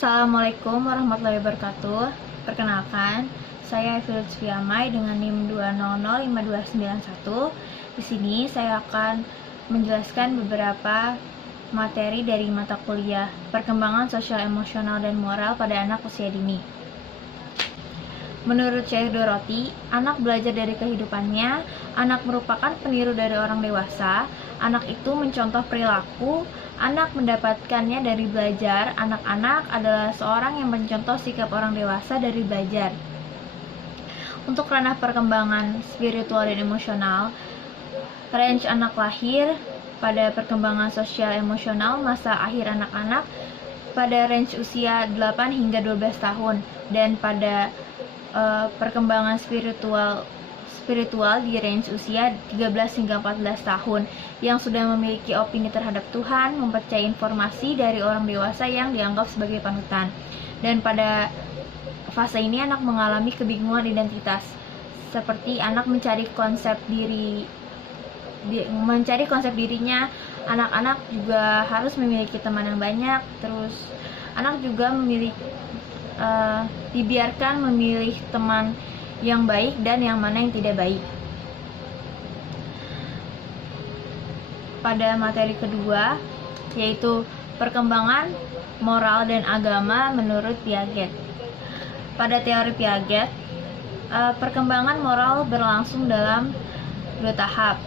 Assalamualaikum warahmatullahi wabarakatuh. Perkenalkan, saya Evi Lutfi Amai dengan NIM 2005291. Di sini saya akan menjelaskan beberapa materi dari mata kuliah Perkembangan Sosial Emosional dan Moral pada Anak Usia Dini. Menurut Syekh Dorothy, anak belajar dari kehidupannya, anak merupakan peniru dari orang dewasa, anak itu mencontoh perilaku, anak mendapatkannya dari belajar, anak-anak adalah seorang yang mencontoh sikap orang dewasa dari belajar. Untuk ranah perkembangan spiritual dan emosional, range anak lahir pada perkembangan sosial emosional masa akhir anak-anak pada range usia 8 hingga 12 tahun dan pada perkembangan spiritual di range usia 13 hingga 14 tahun yang sudah memiliki opini terhadap Tuhan, mempercayai informasi dari orang dewasa yang dianggap sebagai panutan. Dan pada fase ini anak mengalami kebingungan identitas, seperti anak mencari konsep dirinya. Anak-anak juga harus memiliki teman yang banyak, terus anak juga dibiarkan memilih teman yang baik dan yang mana yang tidak baik. Pada materi kedua, yaitu perkembangan moral dan agama menurut Piaget. Pada teori Piaget, perkembangan moral berlangsung dalam dua tahap.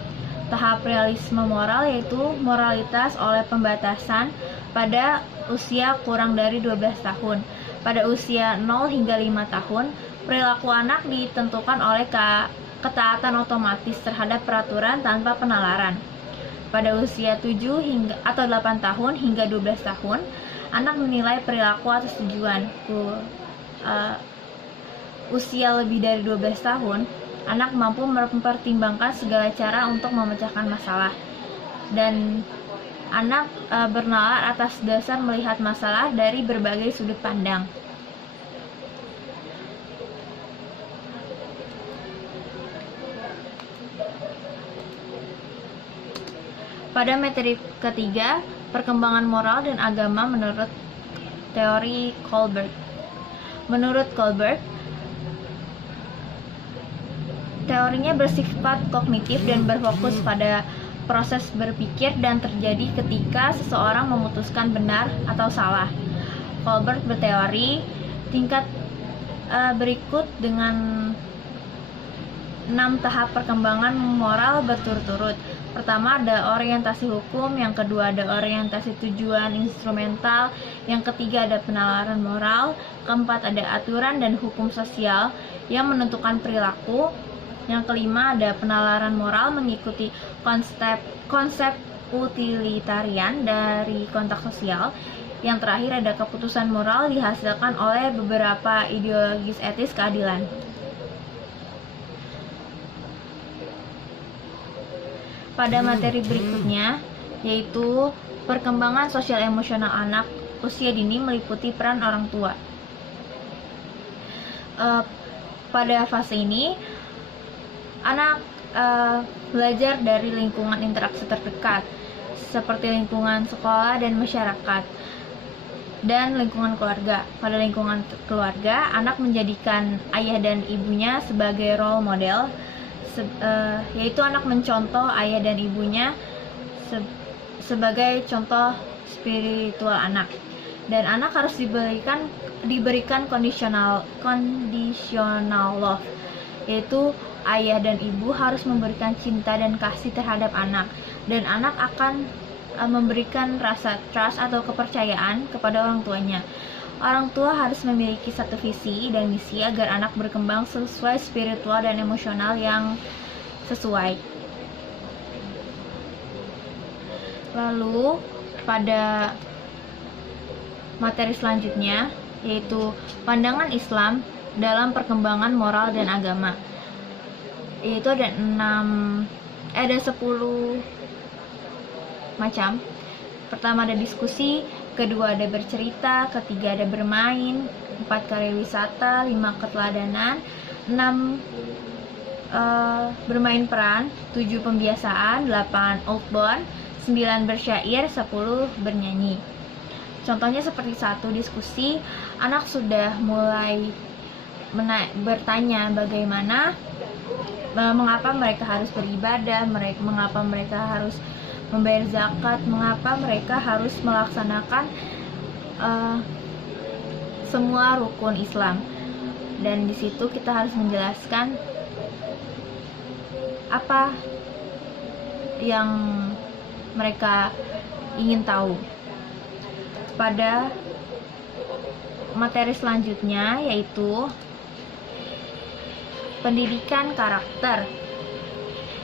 Tahap realisme moral yaitu moralitas oleh pembatasan pada usia kurang dari 12 tahun. Pada usia 0 hingga 5 tahun, perilaku anak ditentukan oleh ketaatan otomatis terhadap peraturan tanpa penalaran. Pada usia 7 hingga atau 8 tahun hingga 12 tahun, anak menilai perilaku atas tujuan. Usia lebih dari 12 tahun, anak mampu mempertimbangkan segala cara untuk memecahkan masalah. Dan anak bernalar atas dasar melihat masalah dari berbagai sudut pandang. Pada materi ketiga, perkembangan moral dan agama menurut teori Kohlberg. Menurut Kohlberg, teorinya bersifat kognitif dan berfokus pada proses berpikir dan terjadi ketika seseorang memutuskan benar atau salah. Kohlberg berteori tingkat berikut dengan 6 tahap perkembangan moral berturut-turut. Pertama ada orientasi hukum, yang kedua ada orientasi tujuan instrumental, yang ketiga ada penalaran moral, keempat ada aturan dan hukum sosial yang menentukan perilaku, yang kelima ada penalaran moral mengikuti konsep utilitarian dari kontak sosial, yang terakhir ada keputusan moral dihasilkan oleh beberapa ideologis etis keadilan. Pada materi berikutnya, yaitu perkembangan sosial emosional anak usia dini meliputi peran orang tua. Pada fase ini, anak belajar dari lingkungan interaksi terdekat, seperti lingkungan sekolah dan masyarakat, dan lingkungan keluarga. Pada lingkungan keluarga, anak menjadikan ayah dan ibunya sebagai role model, yaitu anak mencontoh ayah dan ibunya sebagai contoh spiritual anak, dan anak harus diberikan conditional love, yaitu ayah dan ibu harus memberikan cinta dan kasih terhadap anak, dan anak akan memberikan rasa trust atau kepercayaan kepada orang tuanya. Orang tua harus memiliki satu visi dan misi agar anak berkembang sesuai spiritual dan emosional yang sesuai. Lalu pada materi selanjutnya, yaitu pandangan Islam dalam perkembangan moral dan agama. Yaitu ada 10 macam. Pertama ada diskusi, kedua ada bercerita, ketiga ada bermain, 4 karya wisata, 5 keteladanan, 6 bermain peran, 7 pembiasaan, 8 outbound, 9 bersyair, 10 bernyanyi. Contohnya seperti satu diskusi, anak sudah mulai bertanya bagaimana mengapa mereka harus beribadah, mengapa mereka harus membayar zakat, mengapa mereka harus melaksanakan semua rukun Islam. Dan di situ kita harus menjelaskan apa yang mereka ingin tahu. Pada materi selanjutnya yaitu pendidikan karakter.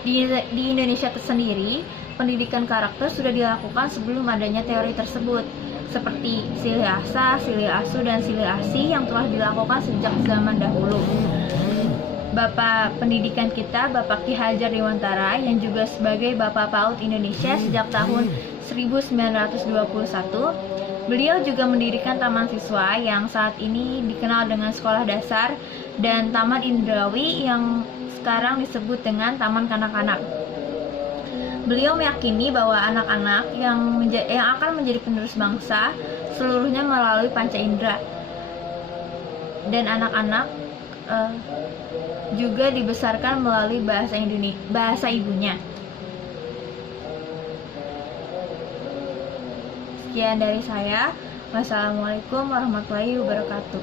Di Indonesia sendiri, pendidikan karakter sudah dilakukan sebelum adanya teori tersebut, seperti silih asa, silih asu, dan silih asi yang telah dilakukan sejak zaman dahulu. Bapak pendidikan kita, Bapak Ki Hajar Dewantara, yang juga sebagai Bapak PAUD Indonesia sejak tahun 1921, beliau juga mendirikan Taman Siswa yang saat ini dikenal dengan Sekolah Dasar dan Taman Indrawi yang sekarang disebut dengan Taman Kanak-kanak. Beliau meyakini bahwa anak-anak yang akan menjadi penerus bangsa seluruhnya melalui panca indera, dan anak-anak juga dibesarkan melalui bahasa ibunya. Sekian dari saya. Wassalamualaikum warahmatullahi wabarakatuh.